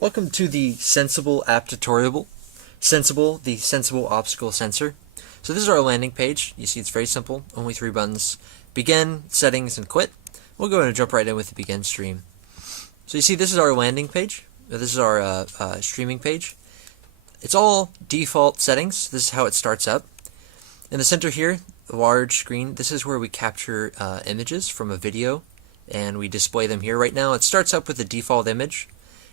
Welcome to the Sensible app tutorial. Sensible, the Sensible Obstacle Sensor. So this is our landing page. You see it's very simple, only 3 buttons. Begin, settings, and quit. We'll go ahead and jump right in with the begin stream. So you see this is our landing page. This is our streaming page. It's all default settings. This is how it starts up. In the center here, the large screen, this is where we capture images from a video and we display them here. Right now it starts up with the default image.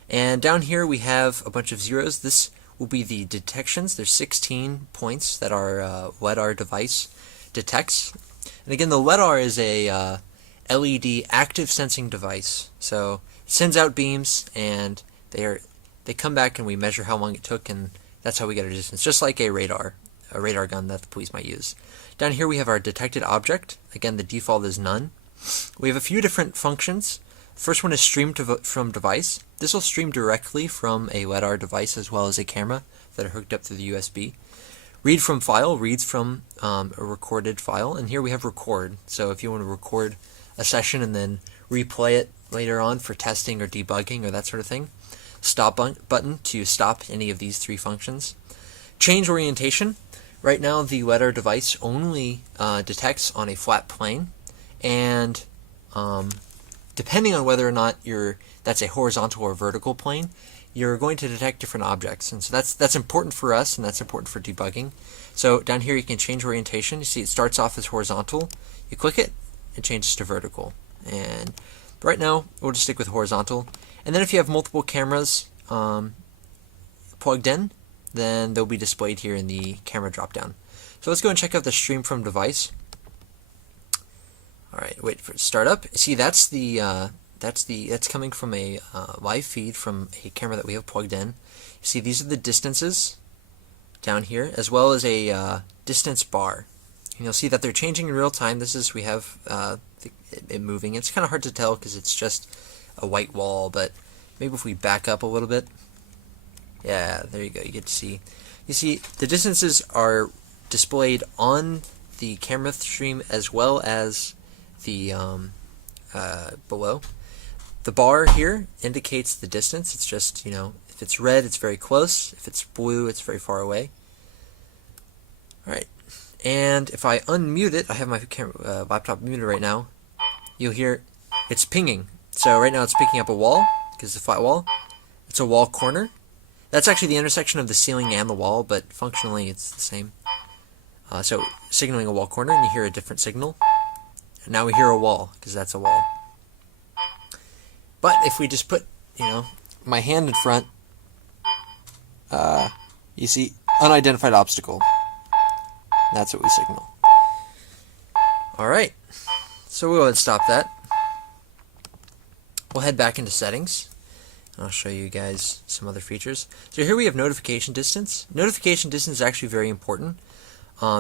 And down here we have a bunch of zeros. This will be the detections. There's 16 points that our LiDAR device detects. And again, the LiDAR is a LED active sensing device. So it sends out beams and they come back and we measure how long it took, and that's how we get a distance, just like a radar gun that the police might use. Down here we have our detected object. Again, the default is none. We have a few different functions. First one is stream from device. This will stream directly from a LiDAR device as well as a camera that are hooked up through the USB. Read from file reads from a recorded file, and here we have record. So if you want to record a session and then replay it later on for testing or debugging or that sort of thing. Stop button to stop any of these 3 functions. Change orientation. Right now the LiDAR device only detects on a flat plane, and depending on whether or not that's a horizontal or vertical plane, you're going to detect different objects. And so that's important for us, and that's important for debugging. So down here you can change orientation. You see it starts off as horizontal. You click it, it changes to vertical. And right now we'll just stick with horizontal. And then if you have multiple cameras plugged in, then they'll be displayed here in the camera dropdown. So let's go and check out the stream from device. Alright, wait for it to start up. See, that's coming from a live feed from a camera that we have plugged in. You see, these are the distances down here, as well as a distance bar. And you'll see that they're changing in real time. We have it moving. It's kind of hard to tell because it's just a white wall, but maybe if we back up a little bit. Yeah, there you go. You get to see. You see, the distances are displayed on the camera stream as well as the below. The bar here indicates the distance. It's just, if it's red, it's very close. If it's blue, it's very far away. Alright, and if I unmute it, I have my laptop muted right now, you'll hear it's pinging. So right now it's picking up a wall, because it's a flat wall. It's a wall corner. That's actually the intersection of the ceiling and the wall, but functionally it's the same. So signaling a wall corner, and you hear a different signal. And now we hear a wall, because that's a wall. But if we just put, my hand in front, you see unidentified obstacle. That's what we signal. Alright, so we'll go ahead and stop that. We'll head back into settings. I'll show you guys some other features. So here we have notification distance. Notification distance is actually very important.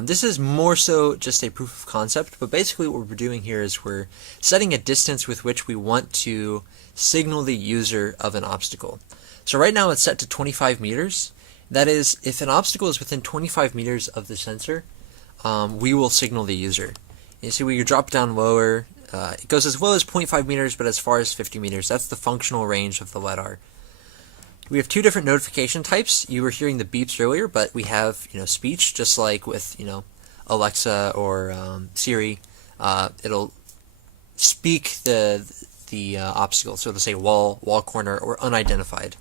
This is more so just a proof of concept, but basically what we're doing here is we're setting a distance with which we want to signal the user of an obstacle. So right now it's set to 25 meters. That is, if an obstacle is within 25 meters of the sensor, we will signal the user. You see, we drop down lower. It goes as low as 0.5 meters, but as far as 50 meters. That's the functional range of the LiDAR. We have 2 different notification types. You were hearing the beeps earlier, but we have speech, just like with Alexa or Siri. It'll speak the obstacle, so it'll say wall corner, or unidentified.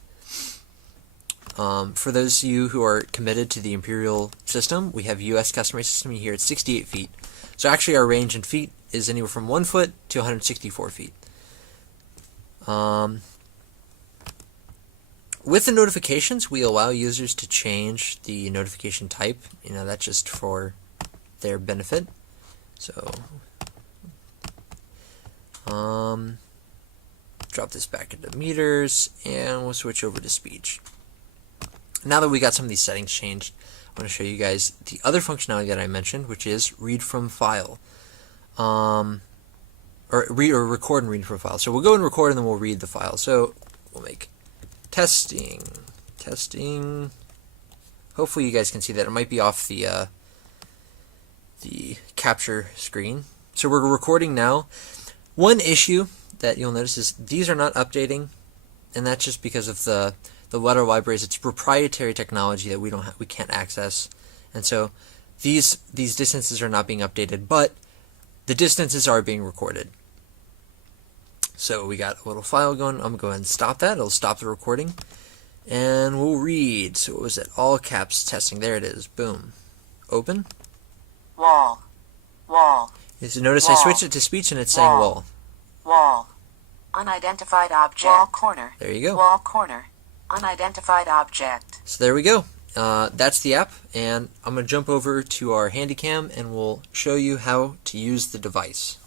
For those of you who are committed to the Imperial system, we have US customary system here at 68 feet. So actually our range in feet is anywhere from 1 foot to 164 feet. With the notifications, we allow users to change the notification type. That's just for their benefit. So, drop this back into meters, and we'll switch over to speech. Now that we got some of these settings changed, I'm going to show you guys the other functionality that I mentioned, which is read from file. Or record and read from file. So we'll go and record, and then we'll read the file. So we'll make testing. Hopefully you guys can see that. It might be off the capture screen. So we're recording now. One issue that you'll notice is these are not updating, and that's just because of the the letter libraries. It's proprietary technology that we can't access, and so these distances are not being updated, but the distances are being recorded. So we got a little file going. I'm going to go ahead and stop that. It'll stop the recording. And we'll read. So what was it? All caps testing. There it is. Boom. Open. Wall. Wall. So notice wall. I switched it to speech and it's saying wall. Wall. Unidentified object. Wall corner. There you go. Wall corner. Unidentified object. So there we go. That's the app, and I'm going to jump over to our Handycam and we'll show you how to use the device.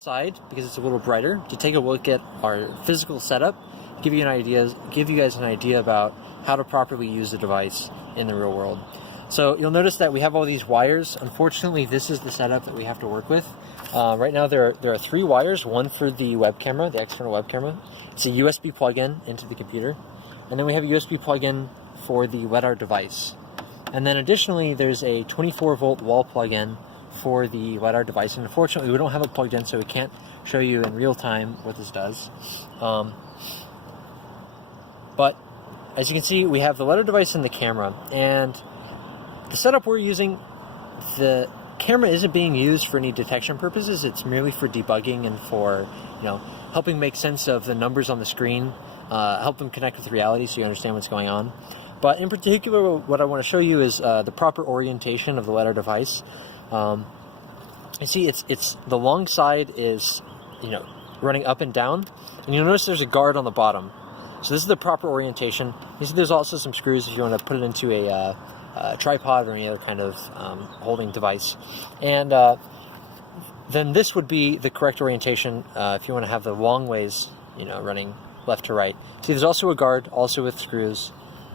Side, because it's a little brighter, to take a look at our physical setup, give you guys an idea about how to properly use the device in the real world. So you'll notice that we have all these wires. Unfortunately, this is the setup that we have to work with. Right now there are 3 wires, one for the web camera, the external web camera. It's a USB plug-in into the computer. And then we have a USB plug-in for the LiDAR device. And then additionally, there's a 24-volt wall plug-in for the LiDAR device, and unfortunately we don't have it plugged in, so we can't show you in real time what this does. But as you can see, we have the LiDAR device and the camera, and the setup we're using, the camera isn't being used for any detection purposes. It's merely for debugging and for, helping make sense of the numbers on the screen, help them connect with reality so you understand what's going on. But in particular, what I want to show you is the proper orientation of the LiDAR device. You see, it's the long side is, running up and down, and you'll notice there's a guard on the bottom. So this is the proper orientation. You see, there's also some screws if you want to put it into a tripod or any other kind of holding device. And then this would be the correct orientation if you want to have the long ways, running left to right. See, there's also a guard, also with screws.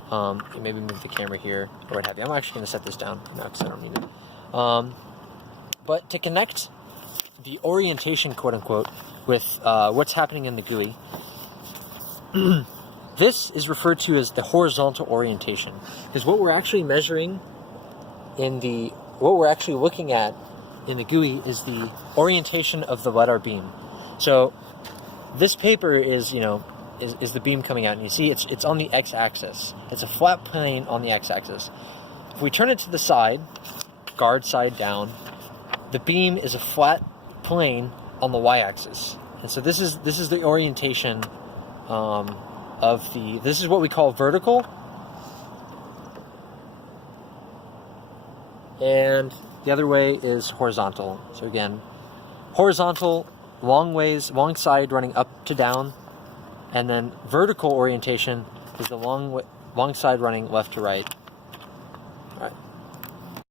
Maybe move the camera here or what have you. I'm actually going to set this down now because I don't need it. But to connect the orientation, quote-unquote, with what's happening in the GUI, this is referred to as the horizontal orientation. Because what we're actually measuring what we're actually looking at in the GUI is the orientation of the LiDAR beam. So this paper is, is the beam coming out, and you see it's on the x-axis. It's a flat plane on the x-axis. If we turn it to the side, guard side down, the beam is a flat plane on the y-axis. And so this is the orientation this is what we call vertical, and the other way is horizontal. So again, horizontal, long side running up to down, and then vertical orientation is the long side running left to right. All right.